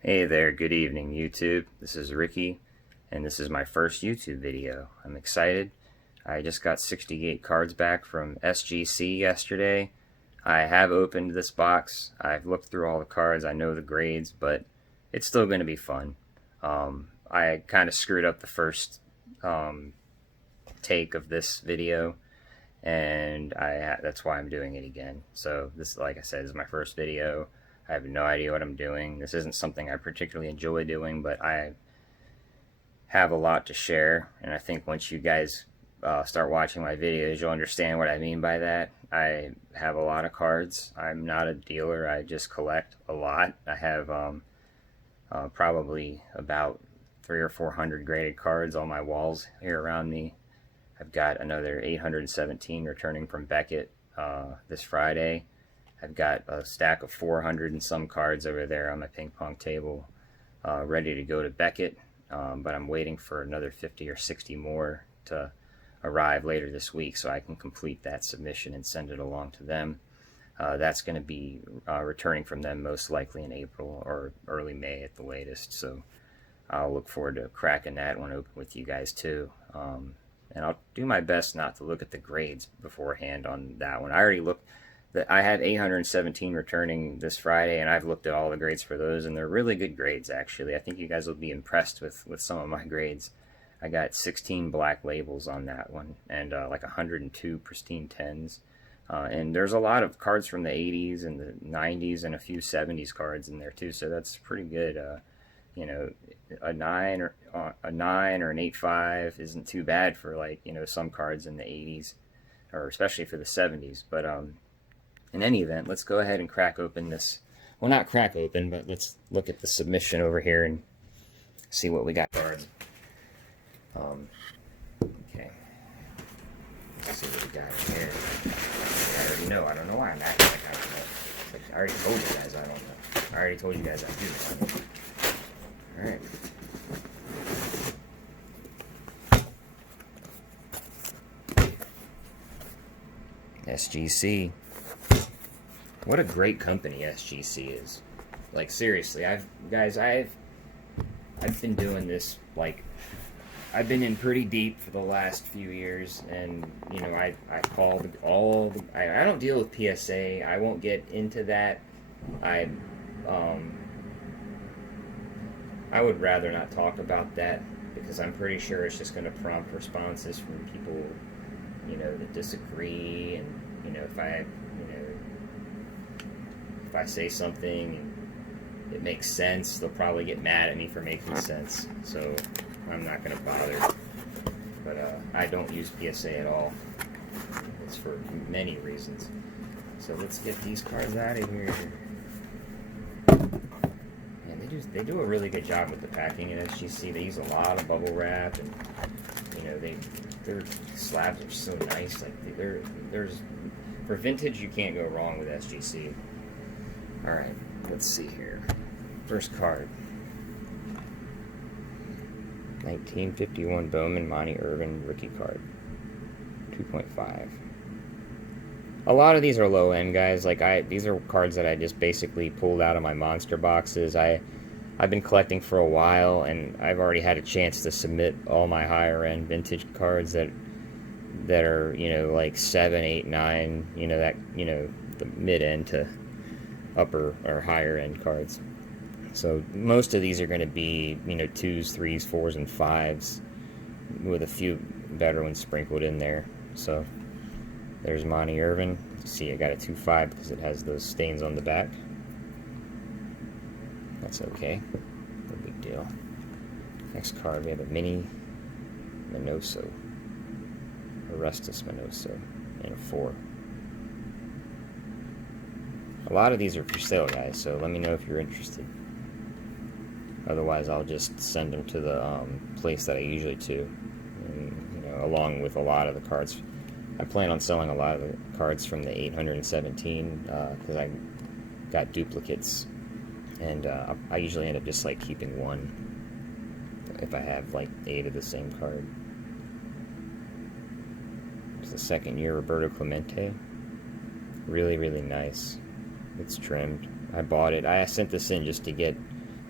Hey there, good evening YouTube. This is Ricky, and this is my first YouTube video. I'm excited. I just got 68 cards back from SGC yesterday. I have opened this box. I've looked through all the cards. I know the grades, but it's still going to be fun. I kind of screwed up the first take of this video, and that's why I'm doing it again. So this, like I said, is my first video. I have no idea what I'm doing. This isn't something I particularly enjoy doing, but I have a lot to share, and I think once you guys start watching my videos, you'll understand what I mean by that. I have a lot of cards. I'm not a dealer. I just collect a lot. I have probably about 300 or 400 graded cards on my walls here around me. I've got another 817 returning from Beckett this Friday. I've got a stack of 400 and some cards over there on my ping pong table ready to go to Beckett, but I'm waiting for another 50 or 60 more to arrive later this week so I can complete that submission and send it along to them. That's going to be returning from them most likely in April or early May at the latest, so I'll look forward to cracking that one open with you guys too. And I'll do my best not to look at the grades beforehand on that one. I already looked. I had 817 returning this Friday, and I've looked at all the grades for those, and they're really good grades, actually. I think you guys will be impressed with some of my grades. I got 16 black labels on that one, and like 102 pristine 10s. And there's a lot of cards from the 80s and the 90s and a few 70s cards in there, too, so that's pretty good. You know, a 9 or an 8.5 isn't too bad for, like, you know, some cards in the 80s, or especially for the 70s, but in any event, let's go ahead and crack open this. Well, not crack open, but let's look at the submission over here and see what we got. Cards. Okay. Let's see what we got in here. I already know. I don't know why I'm acting like I don't know. Like, I already told you guys I don't know. I already told you guys I do this. Alright. SGC. What a great company SGC is. Like, seriously, I've been doing this, like, I've been in pretty deep for the last few years, and, you know, I called all the, I don't deal with PSA. I won't get into that. I would rather not talk about that, because I'm pretty sure it's just going to prompt responses from people, you know, that disagree, and, you know, if I say something and it makes sense, they'll probably get mad at me for making sense, so I'm not going to bother. But I don't use PSA at all. It's for many reasons. So let's get these cards out of here. And they do a really good job with the packing at SGC. They use a lot of bubble wrap, and, you know, their slabs are so nice. Like, there's for vintage, you can't go wrong with SGC. Alright, let's see here. First card. 1951 Bowman Monty Irvin rookie card. 2.5. A lot of these are low end, guys. Like, these are cards that I just basically pulled out of my monster boxes. I've been collecting for a while, and I've already had a chance to submit all my higher end vintage cards that are, you know, like 7, 8, 9, you know, that, you know, the mid end to upper or higher end cards. So most of these are going to be, you know, 2s, 3s, 4s, and 5s, with a few better ones sprinkled in there. So there's Monty Irvin. See, I got a 2.5 because it has those stains on the back. That's okay. No big deal. Next card, we have a mini Minoso. Arestus Minoso in a 4. A lot of these are for sale, guys, so let me know if you're interested. Otherwise, I'll just send them to the place that I usually do, and, you know, along with a lot of the cards. I plan on selling a lot of the cards from the 817 because I got duplicates, and I usually end up just like keeping one if I have like 8 of the same card. It's the second year Roberto Clemente. Really, really nice. It's trimmed. I bought it. I sent this in just to get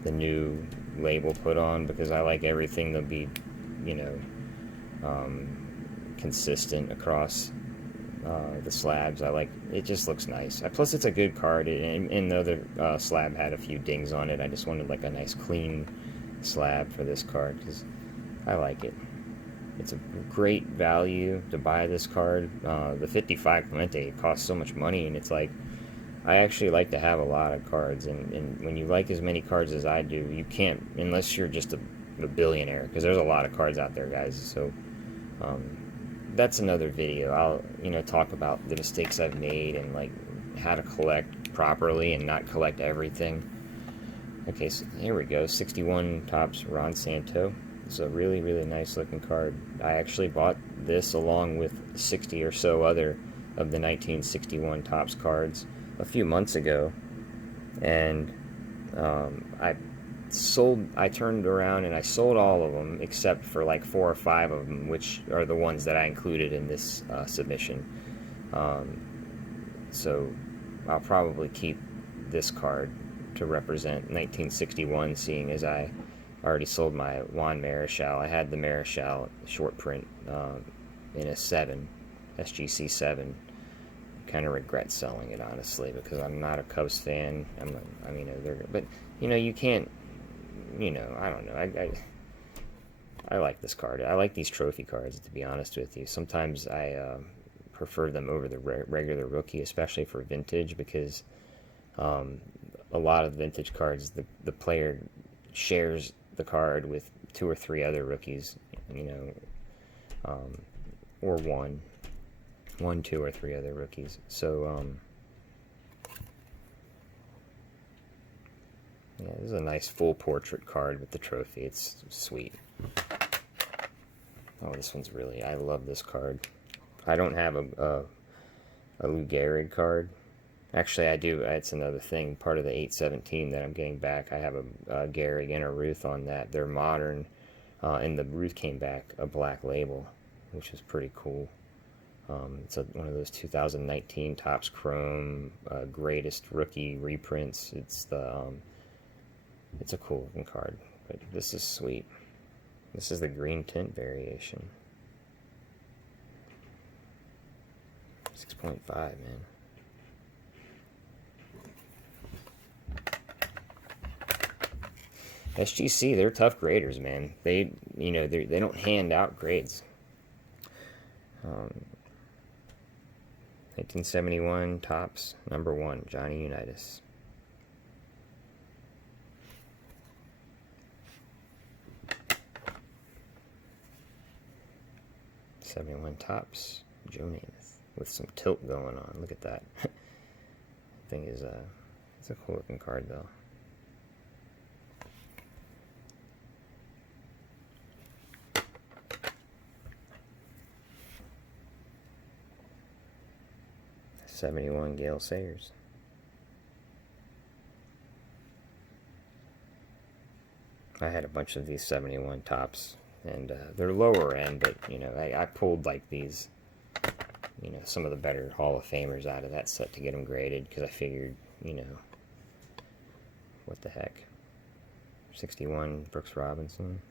the new label put on, because I like everything to be, you know, consistent across the slabs. I like it; just looks nice. Plus, it's a good card, and the other slab had a few dings on it. I just wanted like a nice clean slab for this card because I like it. It's a great value to buy this card. The 55 Clemente costs so much money, and it's like I actually like to have a lot of cards, and when you like as many cards as I do, you can't, unless you're just a billionaire, because there's a lot of cards out there, guys. So that's another video. I'll, you know, talk about the mistakes I've made and like how to collect properly and not collect everything. Okay, so here we go. 61 Topps Ron Santo. It's a really, really nice looking card. I actually bought this along with 60 or so other of the 1961 Topps cards a few months ago, and I turned around and I sold all of them except for like 4 or 5 of them, which are the ones that I included in this submission. So I'll probably keep this card to represent 1961, seeing as I already sold my Juan Marichal. I had the Marichal short print in a 7, SGC 7. Kind of regret selling it, honestly, because I'm not a Cubs fan. I mean, but you know, you can't. You know, I don't know. I like this card. I like these trophy cards, to be honest with you. Sometimes I prefer them over the regular rookie, especially for vintage, because a lot of vintage cards, the player shares the card with 2 or 3 other rookies, you know, or one, 2 or 3 other rookies. So, yeah, this is a nice full portrait card with the trophy. It's sweet. Oh, this one's really, I love this card. I don't have a Lou Gehrig card. Actually, I do. It's another thing. Part of the 817 that I'm getting back, I have a Gehrig and a Ruth on that. They're modern, and the Ruth came back a black label, which is pretty cool. It's one of those 2019 Topps Chrome greatest rookie reprints. It's a cool looking card, but this is sweet. This is the green tint variation. 6.5, man. SGC, they're tough graders, man. They, you know, they don't hand out grades. 1971 Topps #1, Johnny Unitas. 71 Topps, Joe Namath, with some tilt going on. Look at that. Thing is, it's a cool looking card though. '71 Gale Sayers. I had a bunch of these 71 Topps, and they're lower end, but you know, I pulled like these, you know, some of the better Hall of Famers out of that set to get them graded, because I figured, you know, what the heck. 61 Brooks Robinson.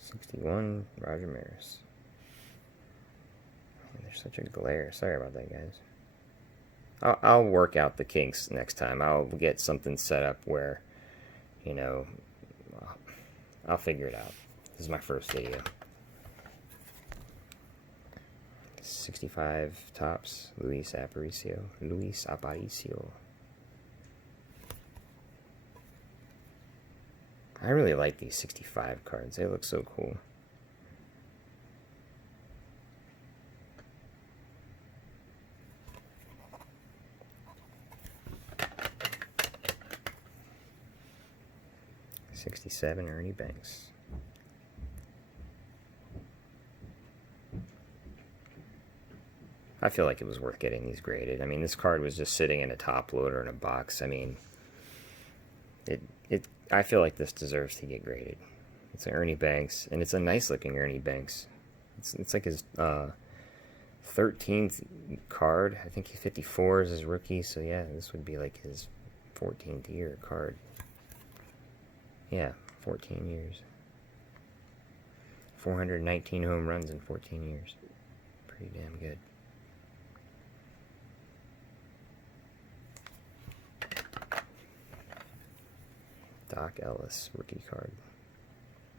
'61 Roger Maris. Man, there's such a glare. Sorry about that, guys. I'll work out the kinks next time. I'll get something set up where, you know, I'll figure it out. This is my first video. 65 Topps, Luis Aparicio. I really like these 65 cards. They look so cool. '67 Ernie Banks. I feel like it was worth getting these graded. I mean, this card was just sitting in a top loader in a box. I mean, I feel like this deserves to get graded. It's an Ernie Banks, and it's a nice looking Ernie Banks. It's like his 13th card. I think 54 is his rookie, so yeah, this would be like his 14th year card. Yeah, 14 years. 419 home runs in 14 years. Pretty damn good. Doc Ellis, rookie card.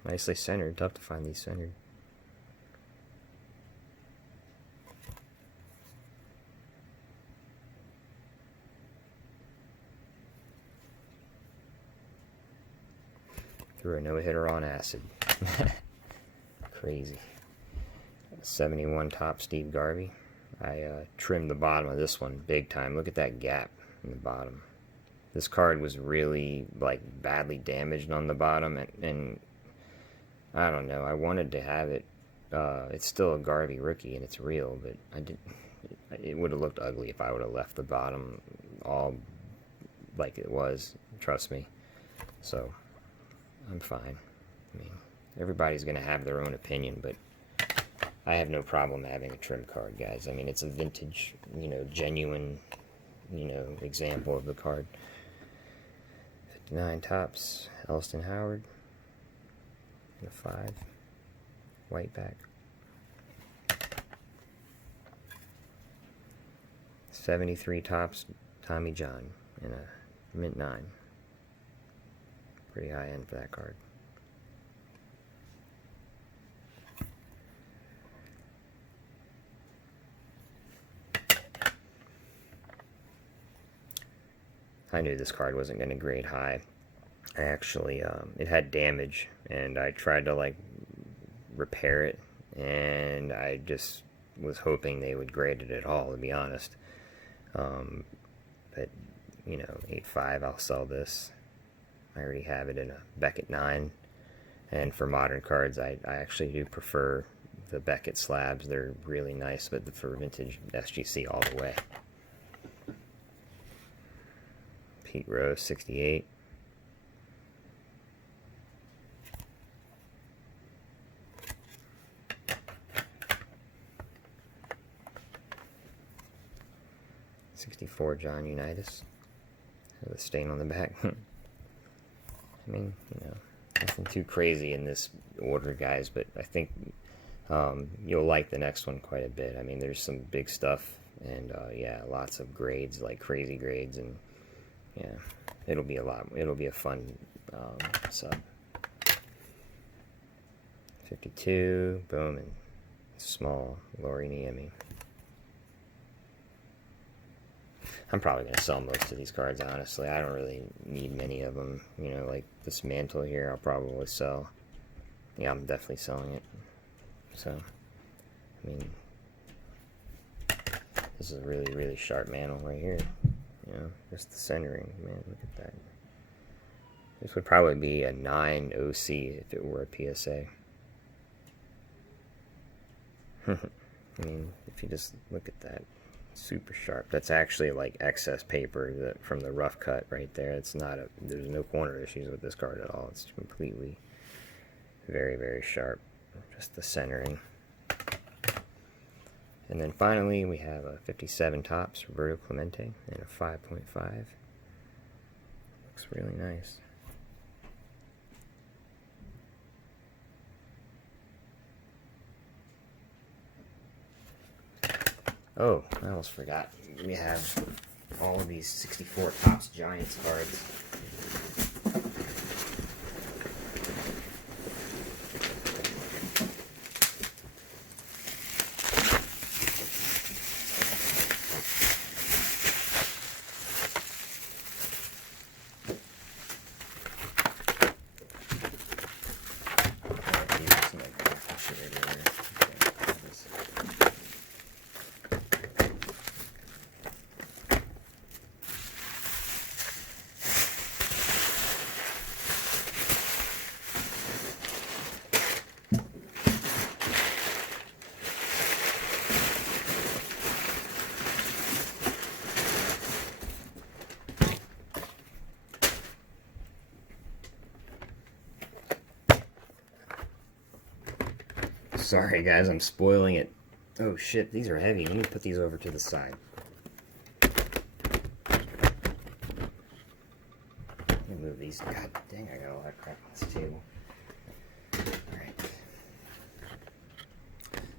Nicely centered. Tough to find these centered. Threw a no-hitter on acid. Crazy. 71 top Steve Garvey. I trimmed the bottom of this one big time. Look at that gap in the bottom. This card was really like badly damaged on the bottom, and I don't know. I wanted to have it. It's still a Garvey rookie and it's real, but I did. It would have looked ugly if I would have left the bottom all like it was. Trust me. So I'm fine. I mean, everybody's gonna have their own opinion, but I have no problem having a trim card, guys. I mean, it's a vintage, genuine, example of the card. 59 tops, Elston Howard. And a 5, white back. 73 tops, Tommy John, and a mint 9. Pretty high end for that card. I knew this card wasn't going to grade high. I actually, it had damage, and I tried to, like, repair it, and I just was hoping they would grade it at all, to be honest. But, 8.5, I'll sell this. I already have it in a Beckett 9, and for modern cards, I actually do prefer the Beckett slabs. They're really nice, but for vintage SGC all the way. Pete Rose, 68. '64 John Unitas. With a stain on the back. I mean, nothing too crazy in this order, guys, but I think you'll like the next one quite a bit. I mean, there's some big stuff, and yeah, lots of grades, like crazy grades, and yeah, it'll be a fun sub. 52, Bowman, small, Lori Niemi. I'm probably going to sell most of these cards, honestly. I don't really need many of them. Like this mantle here, I'll probably sell. Yeah, I'm definitely selling it. So, I mean, this is a really, really sharp mantle right here. Just the centering. Man, look at that. This would probably be a 9 OC if it were a PSA. I mean, if you just look at that. Super sharp. That's actually like excess paper from the rough cut right there. It's not there's no corner issues with this card at all. It's completely very, very sharp. Just the centering. And then finally we have a 57 tops, Roberto Clemente, and a 5.5. Looks really nice. Oh, I almost forgot. We have all of these 64 Topps Giants cards. Sorry guys, I'm spoiling it Oh shit, these are heavy. Let me put these over to the side. Let me move these. God dang, I got all that crap on this table. Alright.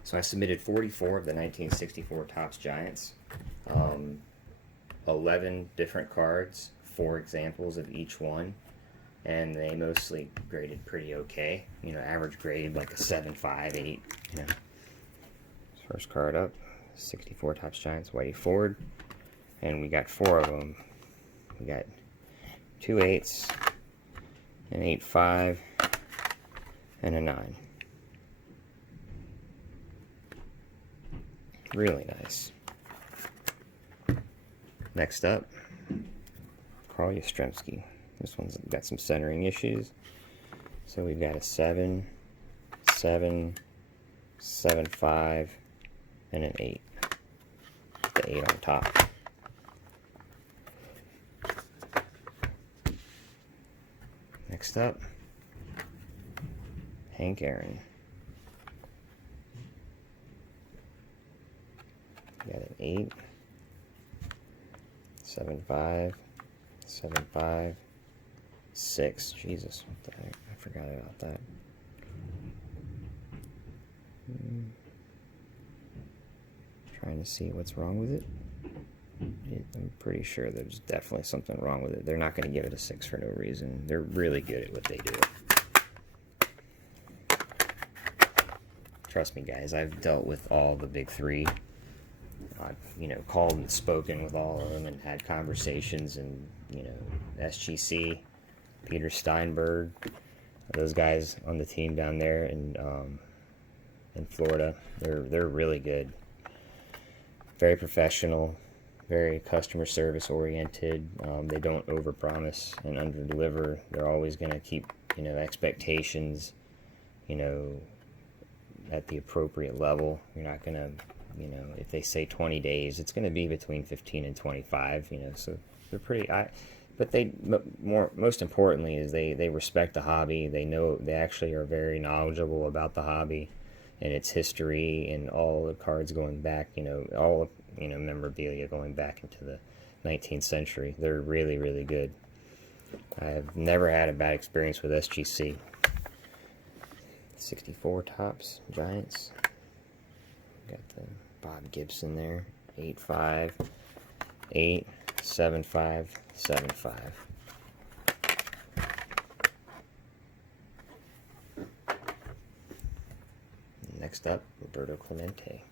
So I submitted 44 of the 1964 Topps Giants. 11 different cards, 4 examples of each one, and they mostly graded pretty okay. You know, average grade like a 7, 5, 8. You know. First card up, 64 Topps Giants, Whitey Ford, and we got 4 of them. We got 2 8s, an 8-5, and a 9. Really nice. Next up, Carl Yastrzemski. This one's got some centering issues. So we've got a 7, 7, 7, 5, and an 8. The 8 on top. Next up, Hank Aaron. Got an 8, 7, 5, 7, 5, 6. Jesus, what the heck? I forgot about that. Trying to see what's wrong with it. I'm pretty sure there's definitely something wrong with it. They're not going to give it a 6 for no reason. They're really good at what they do. Trust me, guys. I've dealt with all the big 3. I've, you know, called and spoken with all of them and had conversations, and, you know, SGC, Peter Steinberg, those guys on the team down there in Florida. They're really good. Very professional, very customer service oriented. They don't overpromise and underdeliver. They're always going to keep, you know, expectations, you know, at the appropriate level. You're not going to, you know, if they say 20 days, it's going to be between 15 and 25, you know, so they're pretty, but they, most importantly is they respect the hobby. They know, they actually are very knowledgeable about the hobby and its history and all the cards going back, you know, all, you know, memorabilia going back into the 19th century. They're really, really good. I've never had a bad experience with SGC. 64 Topps Giants. Got the Bob Gibson there. 8-5, 8, 7-5, 7-5. Next up, Roberto Clemente.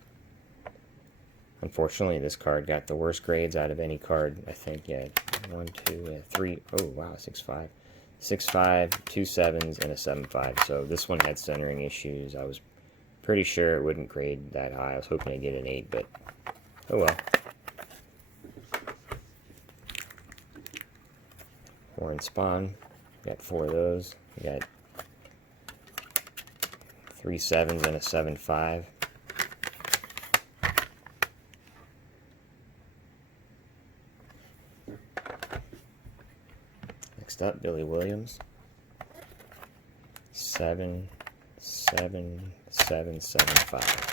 Unfortunately, this card got the worst grades out of any card, I think. Yeah, 1, 2, 3. Oh, wow, 6-5. 6-5, 2 7s, and a 7-5. So this one had centering issues. I was pretty sure it wouldn't grade that high. I was hoping to get an 8, but oh well. Warren Spahn. Got 4 of those. We got 3 7s and a 7-5. Next up, Billy Williams. 7, 7, 7, 7, 5.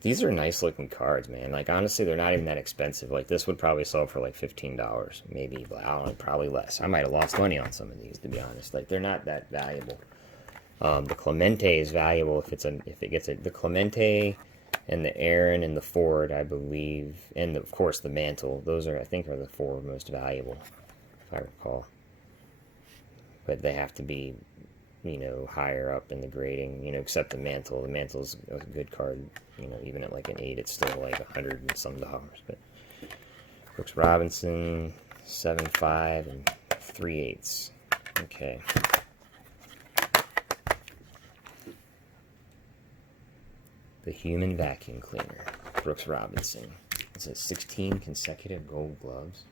These are nice looking cards, man. Like, honestly, they're not even that expensive. Like, this would probably sell for like $15, maybe. I don't know, probably less. I might have lost money on some of these, to be honest. Like, they're not that valuable. The Clemente is valuable if it gets the Clemente and the Aaron and the Ford, I believe, and of course the Mantle. Those are, I think, are the 4 most valuable, if I recall. But they have to be, you know, higher up in the grading, you know, except the Mantle. The Mantle's a good card, you know, even at like an 8, it's still like $100 and some. But Brooks Robinson, 7-5 and 3 8s. Okay. The Human Vacuum Cleaner, Brooks Robinson. It says 16 consecutive gold gloves.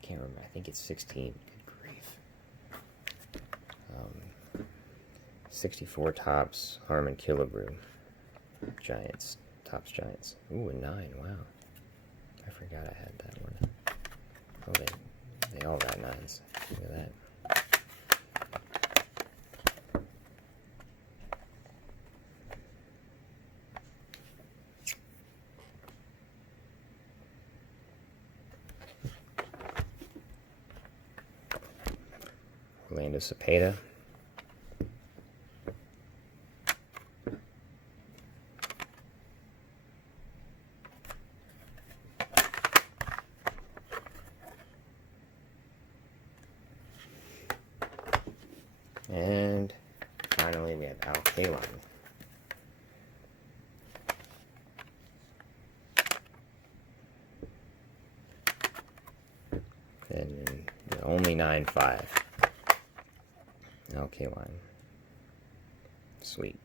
I can't remember. I think it's 16. Good grief. 64 Topps Harmon Killebrew. Giants. Topps Giants. Ooh, a 9. Wow. I forgot I had that one. Oh, they all got 9s. Look at that. Orlando Cepeda. And finally, we have Al Kaline. And only 9.5. Al Kaline. Sweet.